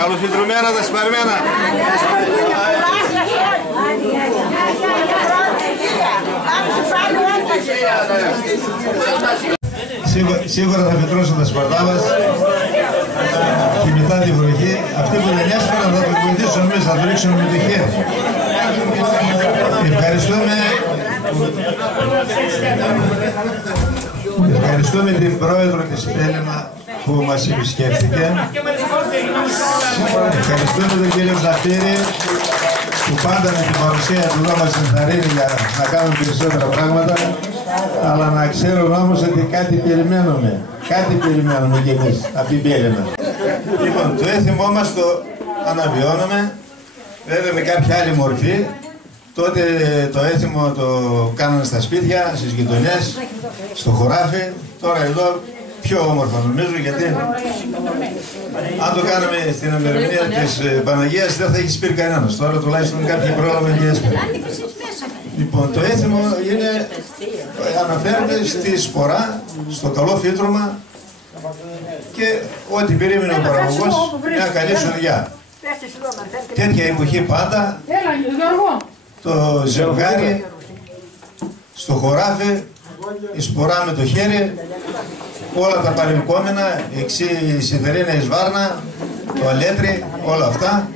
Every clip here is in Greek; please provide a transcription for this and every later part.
Καλοφυτρωμένα τα σπαρμένα. Σίγουρα θα φυτρώσουν τα σπαρτά μας και μετά τη βροχή. Αυτοί που δεν έσπαραν θα το βοηθήσουν εμείς, θα το ρίξουν με το χέρι. Ευχαριστούμε την πρόεδρο της Πέλαινα που μας επισκέφθηκε. Ευχαριστούμε τον κύριο Ζαφύρη που πάντα με την παρουσία του εδώ μας ενθαρρύνει για να κάνουμε περισσότερα πράγματα. Αλλά να ξέρουν όμως ότι κάτι περιμένουμε. Κάτι περιμένουμε κι εμείς από την Πέλαινα. Λοιπόν, το έθιμό μας το αναβιώνουμε, βέβαια με κάποια άλλη μορφή. Τότε το έθιμο το κάνανε στα σπίτια, στις γειτονιές, στο χωράφι. Τώρα εδώ πιο όμορφα νομίζω, γιατί αν το κάναμε στην ημερομηνία της Παναγίας δεν θα έχει σπίρει κανένας. Τώρα τουλάχιστον κάποιοι πρόλαβαν και έσπηραν. Λοιπόν, το έθιμο αναφέρεται στη σπορά, στο καλό φύτρωμα και ό,τι περίμενε ο παραγωγός, μια καλή σοδιά. Τέτοια εποχή πάντα το ζευγάρι στο χωράφι, η σπορά με το χέρι, όλα τα παρελκόμενα, η σιδερίνα, η σβάρνα, το αλέτρι, όλα αυτά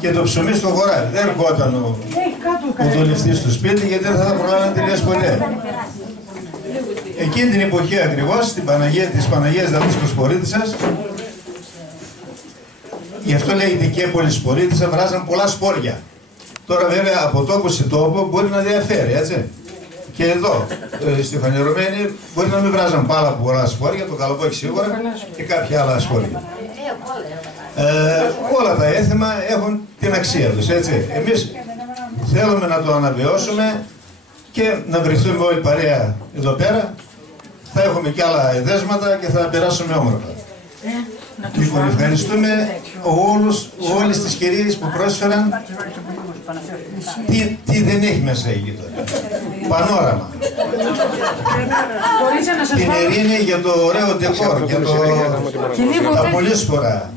και το ψωμί στο χωράφι. Δεν έρχονταν ο δουλευτής στο σπίτι γιατί δεν θα προλάβαινε τελειώς ποτέ. Εκείνη την εποχή ακριβώς, της Παναγίας δηλαδή της Προσπορίτισσας, γι' αυτό λέγεται και Πολυσπορίτισσα, βράζαν πολλά σπόρια. Τώρα βέβαια από τόπο σε τόπο μπορεί να διαφέρει, έτσι. Και εδώ, στη Φανερωμένη, μπορεί να μην βράζαν πάρα πολλά σπόρια, το Καλαμπόκι σίγουρα και κάποια άλλα σπόρια. Όλα τα έθιμα έχουν την αξία τους, έτσι. Εμείς θέλουμε να το αναβιώσουμε και να βρεθούμε όλη παρέα εδώ πέρα. Θα έχουμε και άλλα εδέσματα και θα περάσουμε όμορφα. Λοιπόν, ευχαριστούμε όλες τις κυρίες που πρόσφεραν. Τι δεν έχει μέσα η γείτονα. Πανόραμα. Την Ειρήνη για το ωραίο ντεκόρ, για τα πολύσπορα.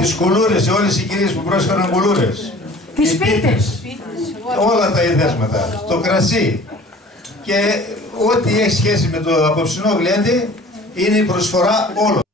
Τις κουλούρες, όλες οι κυρίες που πρόσφεραν κουλούρες. Τις πίτες. Όλα τα εδέσματα. Το κρασί. Και ό,τι έχει σχέση με το απόψινό γλέντι είναι η προσφορά όλων.